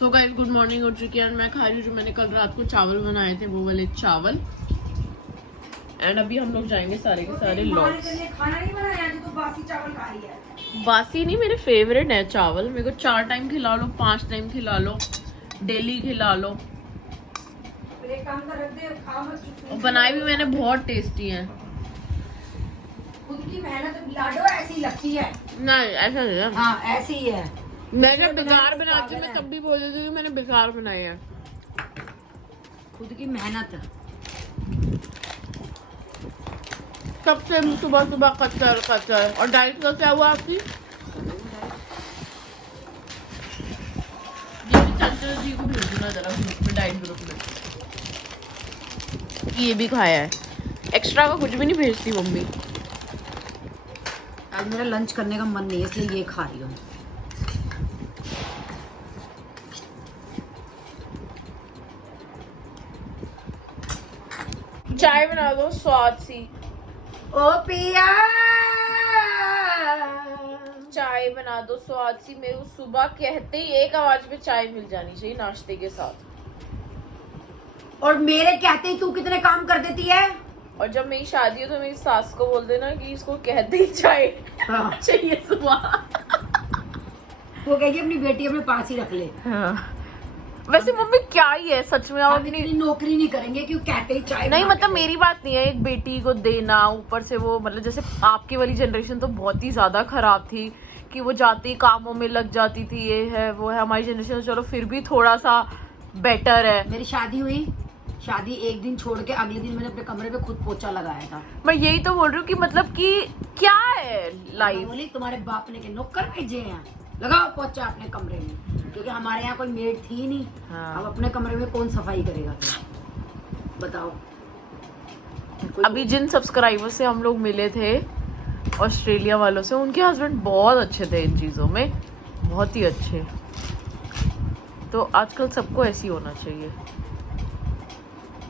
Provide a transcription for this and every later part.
So guys good morning हो चुकी है और मैं खा रही हूँ जो मैंने कल रात को चावल बनाए थे वो वाले चावल। एंड अभी हम लोग जाएंगे सारे के सारे लॉट्स। खाना नहीं बनाया तो बासी चावल खा रही है। बासी नहीं, मेरे फेवरेट है चावल। मेरे को 4 टाइम खिला लो, 5 टाइम खिला लो, डेली खिला लो। एक काम कर रख दे, खा मत। और बनाए भी मैंने बहुत टेस्टी है। खुद की मेहनत लाडो ऐसी लगती है। नहीं ऐसा नहीं है। हाँ ऐसी ही है। मैं जब बेकार बनाती हूँ मैं तब भी बोल देती हूँ मैंने बेकार बनाए हैं। खुद की मेहनत। सबसे सुबह सुबह कचर। और डाइट का क्या हुआ आपकी? ये भी चंचल जी को भेजना जरा ग्रुप में, डाइट ग्रुप में। ये भी खाया है। एक्स्ट्रा का कुछ भी नहीं भेजती मम्मी। आज मेरा लंच करने का मन नहीं है इसलिए ये खा रही हूँ। चाय बना दो स्वाद सी। ओ पिया चाय बना दो स्वाद सी। मेरे को सुबह कहते ही एक आवाज में चाय मिल जानी चाहिए नाश्ते के साथ। और मेरे कहते ही तू कितने काम कर देती है। और जब मेरी शादी हो तो मेरी सास को बोल देना कि इसको कहते ही चाय चाहिए सुबह। वो कहेगी अपनी बेटी अपने पास ही रख ले। हाँ। वैसे मम्मी क्या ही है सच में, आप अपनी नौकरी नहीं करेंगे क्यों कहते ही चाय नहीं, मतलब मेरी बात नहीं है एक बेटी को देना, ऊपर से वो मतलब जैसे आपकी वाली जनरेशन तो बहुत ही ज्यादा खराब थी कि वो जाती कामों में लग जाती थी, ये है वो है। हमारी जनरेशन चलो फिर भी थोड़ा सा बेटर है। मेरी शादी हुई, शादी एक दिन छोड़ के अगले दिन मैंने अपने कमरे पे खुद पोछा लगाया था। मैं यही तो बोल रही हूँ कि मतलब कि क्या है लाइफ। बोली तुम्हारे बाप ने के नौकर भेजे हैं, लगाओ पोछा अपने कमरे में, क्योंकि हमारे यहाँ कोई मेड थी नहीं। हाँ। अब अपने कमरे में कौन सफाई करेगा फिर बताओ। अभी जिन सब्सक्राइबर से हम लोग मिले थे ऑस्ट्रेलिया वालों से, उनके हस्बैंड बहुत अच्छे थे इन चीजों में, बहुत ही अच्छे। तो आजकल सबको ऐसी होना चाहिए।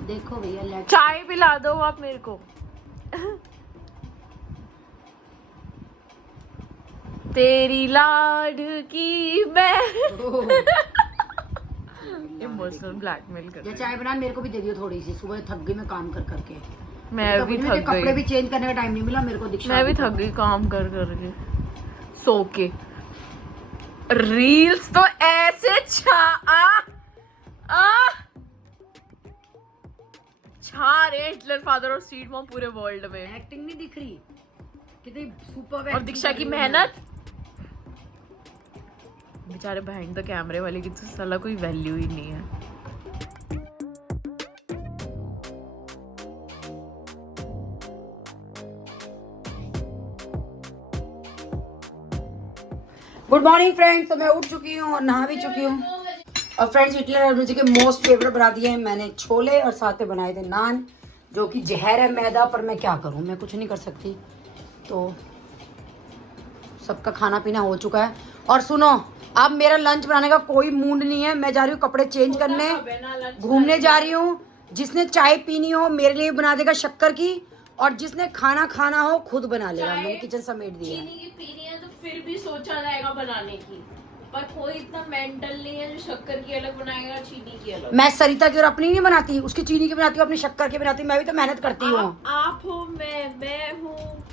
देखो भैया चाय पिला दो आप मेरे को। तेरी लाड की मैं इमोशनल ब्लैकमेल कर। ये चाय बना मेरे को भी दे दियो थोड़ी सी, सुबह थक गई मैं काम कर करके। मैं भी थक गई, कपड़े भी चेंज करने का टाइम नहीं मिला मेरे को। दीक्षा मैं भी थक गई काम कर करके सो के। रील्स तो ऐसे छा रहे हिटलर फादर और स्ट्रीट मॉम पूरे वर्ल्ड में। एक्टिंग नहीं दिख रही कितनी सुपर। और दीक्षा की मेहनत, बेचारे बिहाइंड द कैमरे वाले की तो साला कोई वैल्यू ही नहीं है। Good morning friends. तो मैं उठ चुकी हूँ और नहा भी चुकी हूँ। और फ्रेंड्स हिटलर और मुझे के मोस्ट फेवरेट बना दिए हैं मैंने छोले, और साथ में बनाए थे नान, जो कि जहर है मैदा, पर मैं क्या करूँ, मैं कुछ नहीं कर सकती। तो सबका खाना पीना हो चुका है। और सुनो, अब मेरा लंच बनाने का कोई मूड नहीं है। मैं जा रही हूँ कपड़े चेंज करने, घूमने जा रही हूँ। जिसने चाय पीनी हो मेरे लिए बना देगा शक्कर की, और जिसने खाना खाना हो खुद बना लेगा। मैंने किचन समेट दिया। चीनी की पीनी है तो फिर भी सोचा जाएगा बनाने की, पर कोई इतना मेंटल नहीं है जो शक्कर की अलग बनाएगा चीनी की अलग। मैं सरिता की और अपनी नहीं बनाती, उसकी चीनी की बनाती हूँ, अपनी शक्कर की बनाती हूँ। मैं भी तो मेहनत करती हूँ। आप हो, मैं हूँ।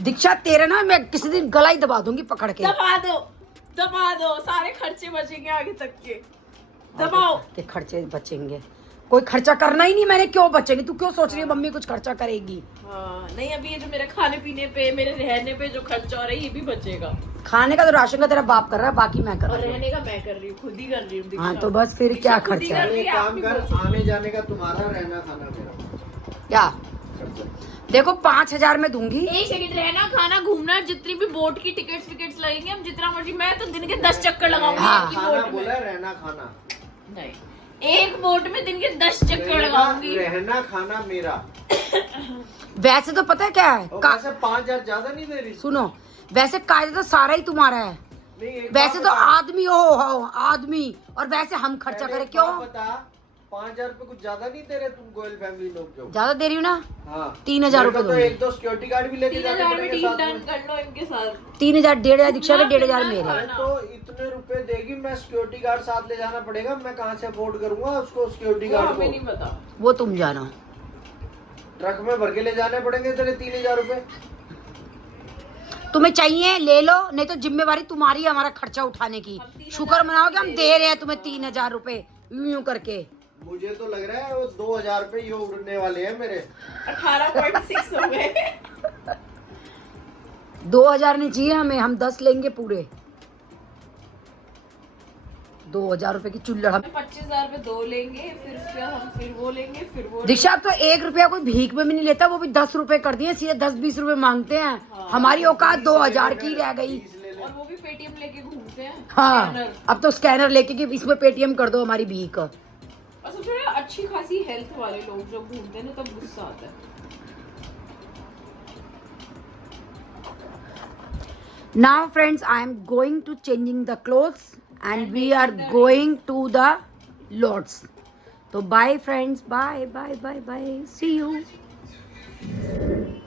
दीक्षा तेरे ना मैं किसी दिन गला ही दबा दूंगी पकड़ के। दबा दो सारे खर्चे बचेंगे आगे तक के। दबाओ के खर्चे बचेंगे। कोई खर्चा करना ही नहीं मैंने, क्यों बचेंगे? तू क्यों सोच रही है मम्मी कुछ खर्चा करेगी? हाँ, नहीं अभी ये जो मेरे खाने पीने पे, मेरे रहने पे जो खर्चा हो रहा है ये भी बचेगा। खाने का तो राशन का तेरा बाप कर रहा है, बाकी मैं कर और रही हूँ। रहने का मैं कर रही हूँ, खुद ही कर रही हूँ। हाँ तो बस फिर क्या खर्चा है? काम कर, आने जाने का तुम्हारा, रहना खाना मेरा। क्या देखो 5,000 में दूंगी। एक सेकंड, रहना खाना घूमना जितनी भी बोट की टिकट्स विकेट्स लगेंगे हम जितना मर्जी, मैं तो दिन के 10 चक्कर लगाऊंगी हाँ। एक ही खाना बोट बोला, में। रहना खाना नहीं, एक बोट में दिन के 10 चक्कर लगाऊंगी। रहना खाना मेरा। वैसे तो पता है क्या है, और वैसे 5,000 ज्यादा नहीं दे रही। सुनो, वैसे कायदे तो सारा ही तुम्हारा है। नहीं, एक वैसे बात तो बता। आदमी हो आदमी, और वैसे हम खर्चा पहले करें एक क्यों? बात बता, 5,000 रुपए कुछ ज्यादा नहीं दे रहे तुम गोयल फैमिली लोग जो? ज्यादा दे रही हूँ ना? हाँ 3,000 मेरे को रुपए तो दूंगी। 1-2 सिक्योरिटी गार्ड भी लेके जाने 3,000 में पड़ेंगे डील साथ डन में। कर लो इनके साथ। 3,000 1,500 दीक्षा के 1,500 मेरे। हाँ। तो इतने रुपए देगी, मैं सिक्योरिटी गार्ड साथ ले जाना पड़ेगा, मैं कहाँ से अफोर्ड करूंगा उसको सिक्योरिटी वो गार्ड हमें को? नहीं पता। वो तुम जानो। ट्रक में भर के ले जाने पड़ेंगे तेरे 3,000 रुपए। तुम्हें चाहिए ले लो, नहीं तो जिम्मेवारी तुम्हारी है हमारा खर्चा उठाने की। शुक्र मनाओ कि हम दे रहे हैं तुम्हें 3,000 रुपए यूं करके। मुझे तो लग रहा है वो 2,000 रुपए ये उड़ने वाले हैं मेरे। 18.6 हो गए। 2,000 नहीं चाहिए हमें, हम 10 लेंगे पूरे। 2,000 रुपए की चुल्लड़ हम। 25,000 रुपए 2 लेंगे, फिर उसके बाद हम फिर वो लेंगे, फिर वो दीक्षा अब तो 1 रुपया कोई भीख में भी नहीं लेता, वो भी 10 रुपए कर दिए, सीधे 10-20 रुपए मांगते हैं। हमारी औकात 2,000 की रह गई। 20 ले ले। और वो भी पेटीएम लेके घूमते हैं। हाँ स्कैनर। अब तो स्कैनर लेके कि इसमें पेटीएम कर दो हमारी भीख। और सबसे बड़ा अच्छी खासी हेल्थ वाले लोग जो घूमते हैं ना, तब गुस्सा आता है। Now friends, I am going to changing the clothes and we are going to the Lords. So bye friends, bye bye bye bye, see you.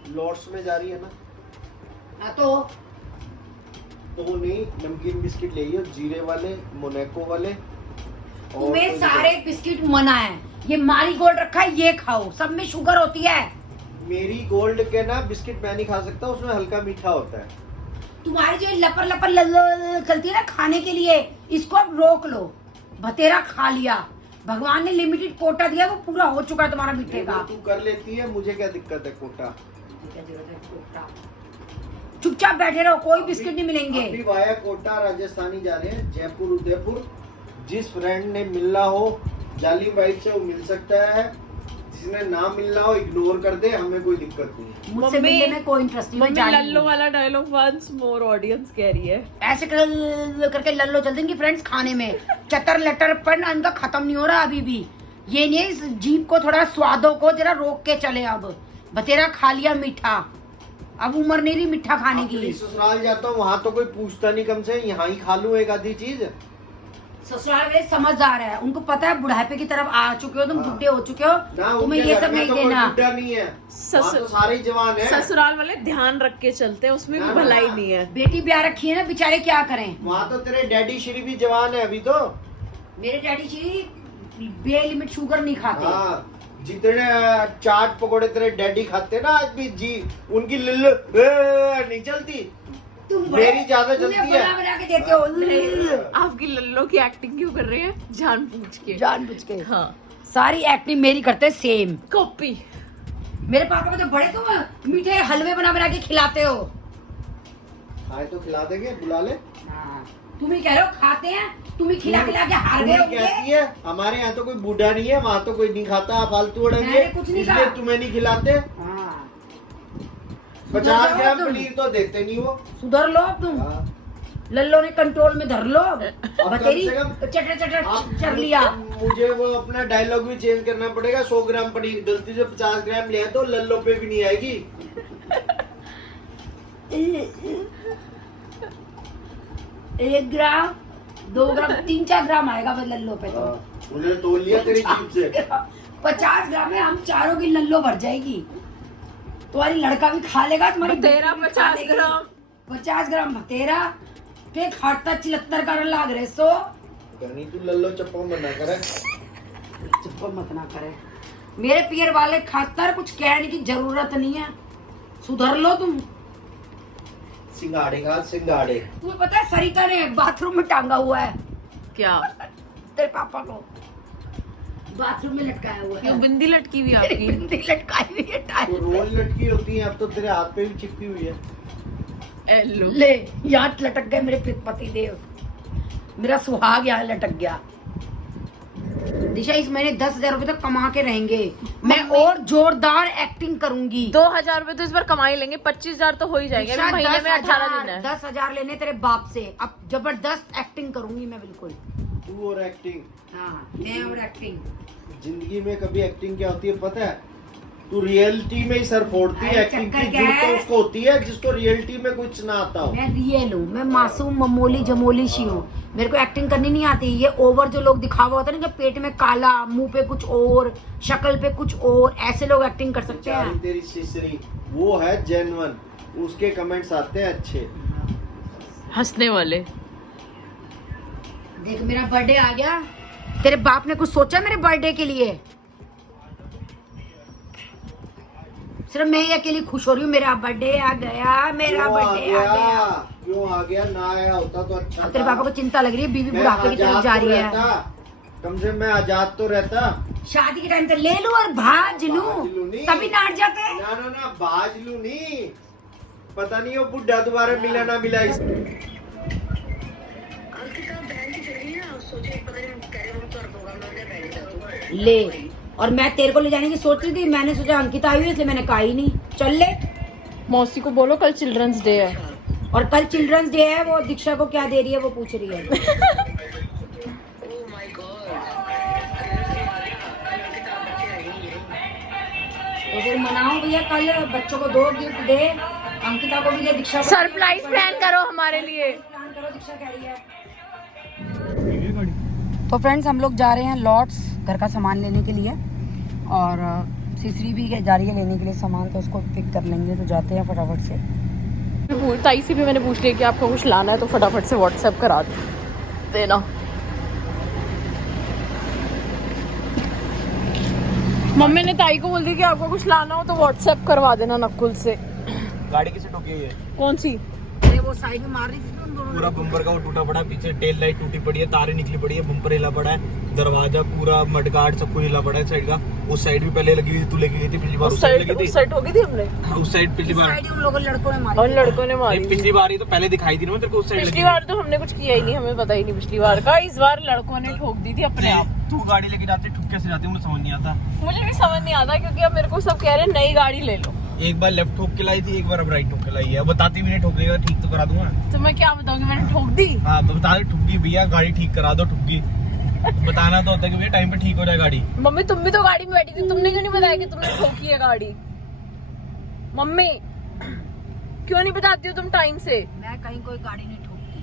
Lord's में जा रही है ना? तो नहीं, नमकीन बिस्किट ले आइयो, जीरे वाले, मोनाको वाले। और तुम्हें तो सारे बिस्किट मना है, ये मारी गोल्ड रखा है ये खाओ, सब में शुगर होती है। मेरी गोल्ड के ना बिस्किट मैं नहीं खा सकता, उसमें हल्का मीठा होता है। तुम्हारी जो लपर लपर लल्लो चलती है ना खाने के लिए, इसको अब रोक लो। भतेरा खा लिया, भगवान ने लिमिटेड कोटा दिया, वो पूरा हो चुका है तुम्हारा मीठे का। तू कर लेती है, मुझे क्या दिक्कत है कोटा? चुपचाप बैठे रहो, कोई बिस्किट नहीं मिलेंगे। अभी वाया कोटा राजस्थानी जा रहे हैं, जयपुर उदयपुर। जिस फ्रेंड ने मिलना हो जालिम वाइफ से वो मिल सकता है, जिसने ना मिलना हो इग्नोर कर दे, हमें कोई दिक्कत नहीं। मुझसे मम्मी- मिलने में कोई इंटरेस्ट नहीं। मैं मम्मी जाली लल्लो हूँ। वाला डायलॉग वंस मोर ऑडियंस कह रही है। ऐसे करके लल्लो चल देंगे फ्रेंड्स खाने में। चटर लटर पर इनका खत्म नहीं हो रहा अभी भी। ये नहीं है, इस जीभ को थोड़ा स्वादों को जरा रोक के चले। अब बतेरा खा लिया मीठा, अब उम्र नहीं रही मीठा खाने अपनी की। ससुराल जाता हूँ वहाँ तो कोई पूछता नहीं, कम से यहाँ ही खा लूँ एक आधी चीज। ससुराल वाले समझदार है, उनको पता है बुढ़ापे की तरफ आ चुके हो तुम, हाँ। बुढ़े हो चुके हो, ना तुम्हें उनके ये घर सब में नहीं तो कोई देना। बुड्ढा नहीं है, वहाँ तो सारे ही जवान है। ससुराल वाले ध्यान रख के चलते हैं, उसमें भी ना, भलाई ना। नहीं है। बेटी ब्याह रखी है ना, बेचारे क्या करें। वहाँ तो तेरे डैडी श्री भी जवान है अभी तो। मेरे डैडी जी बे लिमिट शुगर नहीं खाते। हाँ, जितने चाट पकोड़े तेरे डैडी खाते ना आज भी जी, उनकी लिल्लू नहीं चलती, तुम बड़े- मेरी ज्यादा तुम्हें चलती है। बना बना के देते हो। आपकी लल्लो की एक्टिंग क्यों कर रहे हैं? जानबूझ के। जानबूझ के हाँ, सारी एक्टिंग मेरी करते सेम। कॉपी। मेरे पापा को तो बड़े तुम मीठे हलवे बना बना के खिलाते हो। आए तो खिला देंगे, बुला ले। तुम ही कह रहे हो खाते हैं, तुम ही खिला खिला के हार तू गए ही होंगे। कहती है हमारे यहाँ तो कोई बूढ़ा नहीं है, वहाँ तो कोई नहीं खाता, फालतू उड़ेंगे, मैंने कुछ नहीं इसलिए कहा। तुम्हें नहीं खिलाते। हाँ। 50 सुधर ग्राम जाओ तुम। पनीर तो देते नहीं वो। सुधर लो अब तुम। हाँ। लल्लो ने कंट्रोल में धर लो। कम बतेरी से कम- चटर चटर आप- चर लिया। मुझे वो अपना डायलॉग भी चेंज करना पड़ेगा। 100 ग्राम पनीर गलती से 50 ग्राम लिया तो लल्लो पे भी नहीं आएगी। 1 ग्राम 2 ग्राम 3-4 ग्राम आएगा बस लल्लो पे तो। उन्हें तोल लिया तेरी जीभ से। 50 ग्राम में हम चारों की लल्लो भर जाएगी। तुम्हारी लड़का भी खा लेगा, तुम्हारी तेरा बेटी भी खा 50 लेगी। ग्राम। 50 ग्राम तेरा के खाटा 74 का लाग रहे सो। करनी तू लल्लो चप्पा मना करे। चप्पल मत ना करे। मेरे पियर वाले खातर कुछ कहने की जरूरत नहीं है, सुधर लो तुम। सिंगाड़े का सिंगाड़े। तुम्हें पता है सरिता ने बाथरूम में टांगा हुआ है क्या? तेरे पापा को, बाथरूम में लटकाया हुआ क्यों है। बिंदी लटकी हुई मेरी आपकी? बिंदी लटकाई हुई है वो टाइल। रोज लटकी होती है, अब तो तेरे हाथ पे भी चिपकी हुई है। एलो। ले यहाँ लटक गए मेरे पति देव, मेरा सुहाग यहाँ लटक गया। दिशा इस महीने 10,000 रुपए तक कमा के रहेंगे, मैं और जोरदार एक्टिंग करूंगी। 2,000 रुपए तो इस बार कमा ही लेंगे, 25,000 तो हो ही जाएंगे। अभी महीने में 18 दिन है। 10,000 लेने तेरे बाप से। अब जबरदस्त एक्टिंग करूंगी मैं बिल्कुल। तू और एक्टिंग, हाँ मैं और एक्टिंग। जिंदगी में कभी एक्टिंग क्या होती है पता है? तू रियलिटी में ही सर फोड़ती है। अरे एक्टिंग चक्कर की क्या जरूरत तो है? उसको होती है जिसको रियलिटी में कुछ ना आता हो। मैं रियल हूँ, मैं मासूम ममोली जमोली सी हूँ। मेरे को एक्टिंग करनी नहीं आती। ये ओवर जो लोग दिखावा होता है ना कि पेट में काला, मुंह पे कुछ और, शक्ल पे कुछ और, ऐसे लोग एक्टिंग कर सकते हैं। तेरी सिसरी वो है जेन्युइन, उसके कमेंट्स आते हैं अच्छे हंसने वाले। देख मेरा बर्थडे आ गया, तेरे बाप ने कुछ सोचा मेरे बर्थडे के लिए? सिर्फ मैं ही अकेली खुश हो रही हूँ, मेरा बर्थडे आ गया, मेरा बर्थडे आ गया। क्यों आ गया? ना आया होता तो अच्छा अब तेरे था। पापा को चिंता लग रही है, बीवी मैं बुढ़ापे की तरफ आजाद जा तो रही है। रहता, कम से कम मैं आजाद तो रहता। शादी के टाइम पे ले लूं और भाज लूं, नहीं। तभी नाट जाते। ना बाज लू नहीं, पता नहीं वो बुढ़ा दोबारा मिला ना मिला। ले, और मैं तेरे को ले जाने की सोच रही थी, मैंने सोचा अंकिता आई हुई है इसलिए मैंने कहा ही नहीं। चल ले। मौसी को बोलो कल चिल्ड्रंस डे है। और कल चिल्ड्रंस डे है, वो दीक्षा को क्या दे रही है वो पूछ रही है। तो फिर मनाओ भैया, कल बच्चों को 2 गिफ्ट दे, अंकिता को भी दे, दीक्षा को। सरप्राइज प्लान करो हमारे लिए। प्लान करो, दीक्षा कह रही है। तो फ्रेंड्स हम लोग जा रहे हैं लॉट्स घर का सामान लेने के लिए, और सिसरी भी जा रही है लेने के लिए सामान, तो उसको पिक कर लेंगे। तो जाते हैं फटाफट से। ताई से भी मैंने पूछ लिया कि आपको कुछ लाना है तो फटाफट से व्हाट्सएप करा देना। मम्मी ने ताई को बोल दी कि आपको कुछ लाना हो तो व्हाट्सएप करवा देना नकुल से। गाड़ी किसे ठोकी हुई है? कौन सी? अरे वो साइड में मार रही थी तो उन दोनों पूरा बम्पर का वो टूटा पड़ा है, पीछे टेल लाइट टूटी पड़ी है, तारें निकली पड़ी है, बम्पर हिला पड़ा है, दरवाजा पूरा मडगार्ड सब कुछ हिला पड़ा है साइड का। उस साइड भी पहले लगी हुई थी, तू लेके गई थी पिछली बार, उस उस साइड लगी साइड होगी थी हमने। थी उस साइड पिछली बार। साइड उन लोगों लड़कों ने मारी। और लड़कों ने मारी। नहीं, पिछली बार ही तो पहले दिखाई थी ना तेरे को, उस साइड पिछली बार तो हमने कुछ किया ही नहीं, हमें पता ही नहीं पिछली बार का। इस बार लड़कों ने ठोक दी थी अपने आप। तू गाड़ी लेके जाती ठुक्के से जाती, मुझे समझ नहीं आता। मुझे भी समझ नहीं आता क्योंकि अब मेरे को सब कह रहे हैं नई गाड़ी ले लो। एक बार लेफ्ट ठोक के लाई थी, एक बार अब राइट ठोक के लाई है। अब बताती भी नहीं, ठोक देगा ठीक तो करा दूंगा। तो मैं क्या बताऊंगी मैंने ठोक दी? हाँ बता दे, ठुक गई भैया गाड़ी ठीक करा दो, ठुक गई। बताना तो होता है कि भैया टाइम पे ठीक हो जाए गाड़ी। मम्मी तुम भी तो गाड़ी में बैठी थी, तुमने क्यों नहीं बताया कि तुमने ठोकी है गाड़ी? मम्मी क्यों नहीं बताती हो तुम टाइम से? मैं कहीं कोई गाड़ी नहीं ठोकती,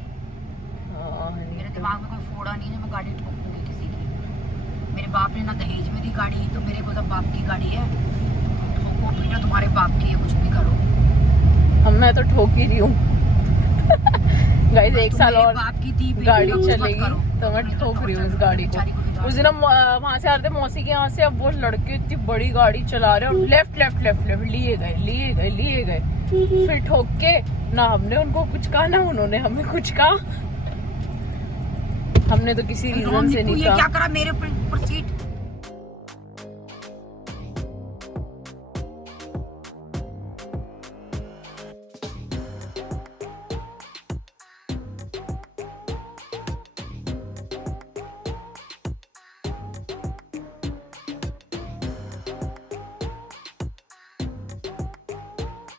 मेरे दिमाग में कोई फोड़ा नहीं है मैं गाड़ी ठोकूंगी किसी की। मेरे बाप ने ना दहेज में दी गाड़ी, तो मेरे को तो बाप की गाड़ी है, ठोको पीटो तुम्हारे बाप की है, कुछ भी करो। मैं तो ठोक ही रही हूँ। गाइस एक साल मेरे और बाप की थी गाड़ी मत चलेगी करो। तो मैं ठोक रही हूँ इस गाड़ी को। उस दिन हम वहाँ से आ रहे थे मौसी के यहाँ से, अब वो लड़के इतनी बड़ी गाड़ी चला रहे हैं और लेफ्ट लेफ्ट लेफ्ट लेफ्ट लिए गए फिर ठोक के। ना हमने उनको कुछ कहा ना उन्होंने हमें कुछ कहा। हमने तो किसी रीजन से नहीं ये कहा। क्या करा मेरे ऊपर सीट